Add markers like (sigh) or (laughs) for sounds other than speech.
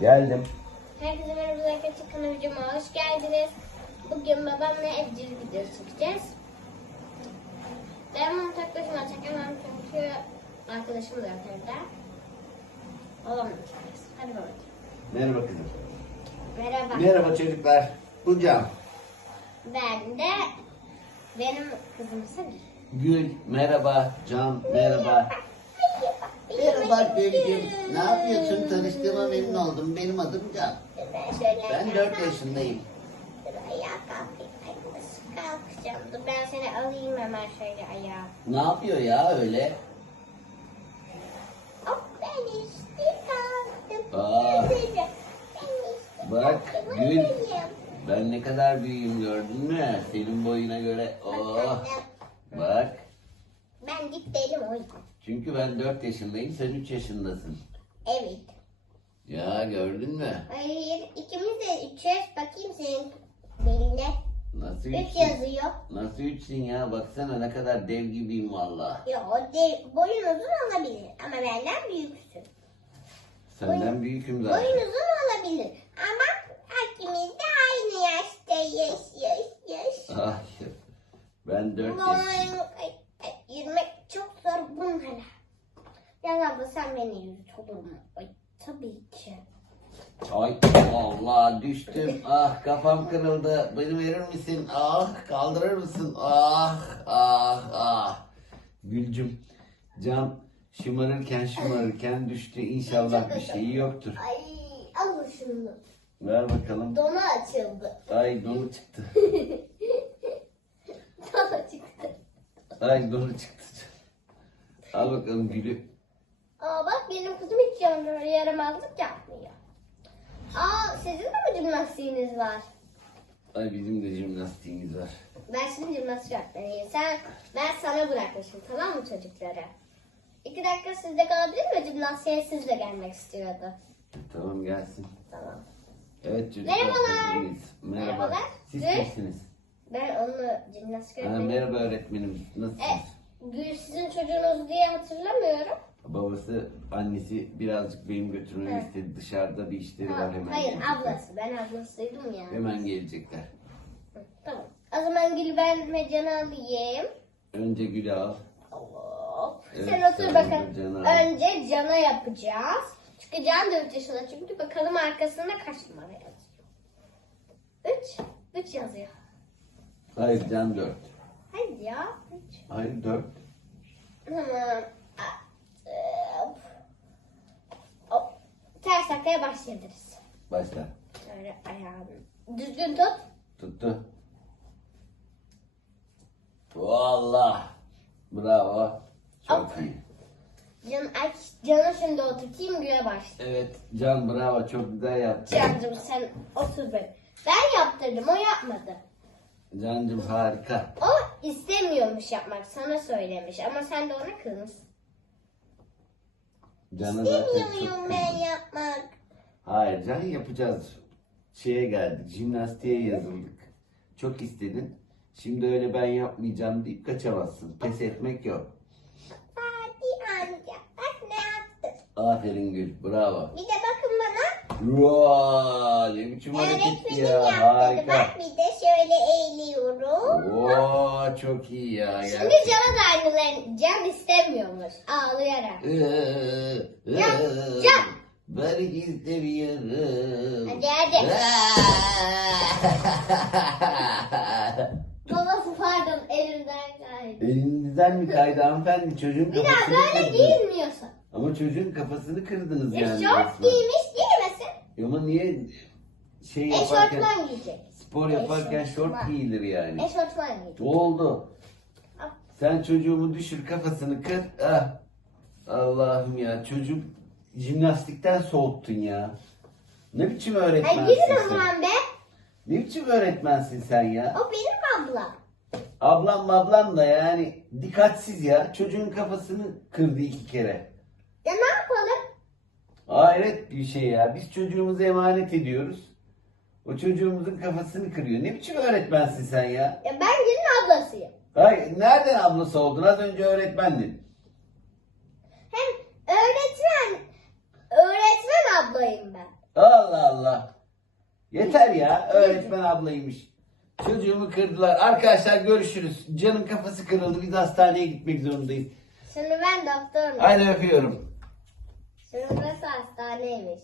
Geldim. Herkese merhaba arkadaşlar kanalıma hoş geldiniz. Bugün babamla evcilik videosu çekeceğiz. Ben bunu tek başıma çekemem çünkü arkadaşım da yok evde. Babamla çekeceğiz. Hadi babacığım. Merhaba kızım. Merhaba. Merhaba çocuklar. Bu Can. Ben de benim kızım Sır. Gül. Merhaba. Can. Merhaba. Merhaba Gül'cüm. Ne yapıyorsun? Tanıştığıma memnun oldum. Benim adım Can. Ben 4 yaşındayım. Ayağa kalkayım. Ay, nasıl kalkacağım? Dur ben seni alayım hemen şöyle ayağa. Ne yapıyor ya öyle? Hop ben işte kalktım. Aa. Ben işte Bak. Gül. Ben ne kadar büyüğüm gördün mü? Senin boyuna göre. Oh. Bak. Ben git dedim o yüzden. Çünkü ben 4 yaşındayım. Sen 3 yaşındasın. Evet. Ya gördün mü? Hayır ikimiz de üçüz. Bakayım senin belinde. Nasıl Üç üçsün? yazıyor. Nasıl üçsün ya? Baksana ne kadar dev gibiyim valla. Yok o de, boyun uzun olabilir ama benden büyüksün. Senden büyüküm zaten. Boyun uzun olabilir ama ikimiz de aynı yaştayız. Yaş yaş. Ay, ben 4 Boyun yaşındayım. ay, ay, yürümek çok zor bunlara. Ya abla sen beni yürüt olur mu? Ay, tabii ki. Ay Allah düştüm. (laughs) Ah kafam kırıldı. Beni verir misin? Ah kaldırır mısın? Ah ah ah. Gülcüm cam şımarırken şımarırken düştü. İnşallah bir şeyi yoktur. Ay al şunu. Ver bakalım. Donu açıldı. Ay donu çıktı. (laughs) Donu çıktı. Ay donu çıktı. Al bakalım gülü. Benim kızım hiç yaramazlık yapmıyor. Aa sizin de mi jimnastiğiniz var? Ay bizim de jimnastiğimiz var. Ben şimdi jimnastik öğretmeniyim. Sen, ben sana bırakmışım tamam mı çocuklara? İki dakika sizde kalabilir mi? Jimnastiğe siz de gelmek istiyordu. Tamam gelsin. Tamam. Evet çocuklar. Merhabalar. Merhaba. Merhabalar. Siz Gül. kimsiniz? Ben onu jimnastik Ha, öğretmeniyim. merhaba öğretmenim. Nasılsınız? E, Gül sizin çocuğunuz diye hatırlamıyorum. Babası, annesi birazcık benim götürmemi Evet. istedi. Dışarıda bir işleri var hemen. hayır gelecekler. ablası. Ben ablasıydım ya. Hemen gelecekler. Hı, Tamam. O zaman Gül ben ve Can'ı alayım. Önce Gül'ü al. Hop. Evet, Sen otur sen bakalım. önce Can'a al. Önce Can'a yapacağız. Çünkü Can 4 yaşında. Çünkü bakalım arkasında kaç numara yazıyor. 3. 3 yazıyor. Hayır Can 4. Hadi ya. 3. Hayır 4. Tamam. A- Hop. Hop. Takaya başlayabiliriz. Başla. Şöyle ayağını düzgün tut. Tuttu. Valla. Bravo. Çok Hop. iyi. Can, aç, Can'ı şimdi oturtayım güne başla. Evet Can bravo çok güzel yaptın. Can'cığım sen otur be. Ben yaptırdım o yapmadı. Can'cım harika. O istemiyormuş yapmak sana söylemiş ama sen de ona kızmışsın. Can'a zaten çok İstemiyorum ben yapmak. Hayır Can yapacağız. Şeye geldik jimnastiğe yazıldık. Çok istedin. Şimdi öyle ben yapmayacağım deyip kaçamazsın. Pes etmek yok. Fatih amca bak ne yaptın. Aferin Gül bravo. Bir de bakın bana. Vay ne biçim hareketti Öğretmenim ya yaptı. harika. Bak bir de şöyle eğiliyorum. Oo çok iyi ya. Şimdi gerçekten. Can'a da aynılarını. Can istemiyormuş ağlayarak. Can, Can. Ben istemiyorum. Hadi hadi. (laughs) Babası pardon elimden kaydı. Elinizden mi kaydı hanımefendi? Çocuğun Bir daha kafasını böyle kırdınız. giyinmiyorsun. Ama çocuğun kafasını kırdınız E, yani. şort resmen. giymiş giymesin. Ama niye şey yaparken, Eşortman giyecek. spor yaparken şort Eşortman. giyilir yani? Eşortman giyecek. Oldu. Sen çocuğumu düşür kafasını kır. Ah. Allah'ım ya çocuk jimnastikten soğuttun ya. Ne biçim Ay öğretmensin gidin o sen? zaman be. Ne biçim öğretmensin sen ya? O benim ablam. Ablam ablam da yani dikkatsiz ya. Çocuğun kafasını kırdı iki kere. Ya ne yapalım? Hayret bir şey ya. Biz çocuğumuzu emanet ediyoruz. O çocuğumuzun kafasını kırıyor. Ne biçim öğretmensin sen ya? Ya ben gelin ablasıyım. Hayır, nereden ablası oldun? Az önce öğretmendin. Hem öğretmen, öğretmen abla ablayım ben. Allah Allah. Yeter ya. Öğretmen ablaymış. Çocuğumu kırdılar. Arkadaşlar görüşürüz. Canım kafası kırıldı. Biz hastaneye gitmek zorundayız. Şimdi ben doktorum. Hadi öpüyorum. Şimdi burası hastaneymiş.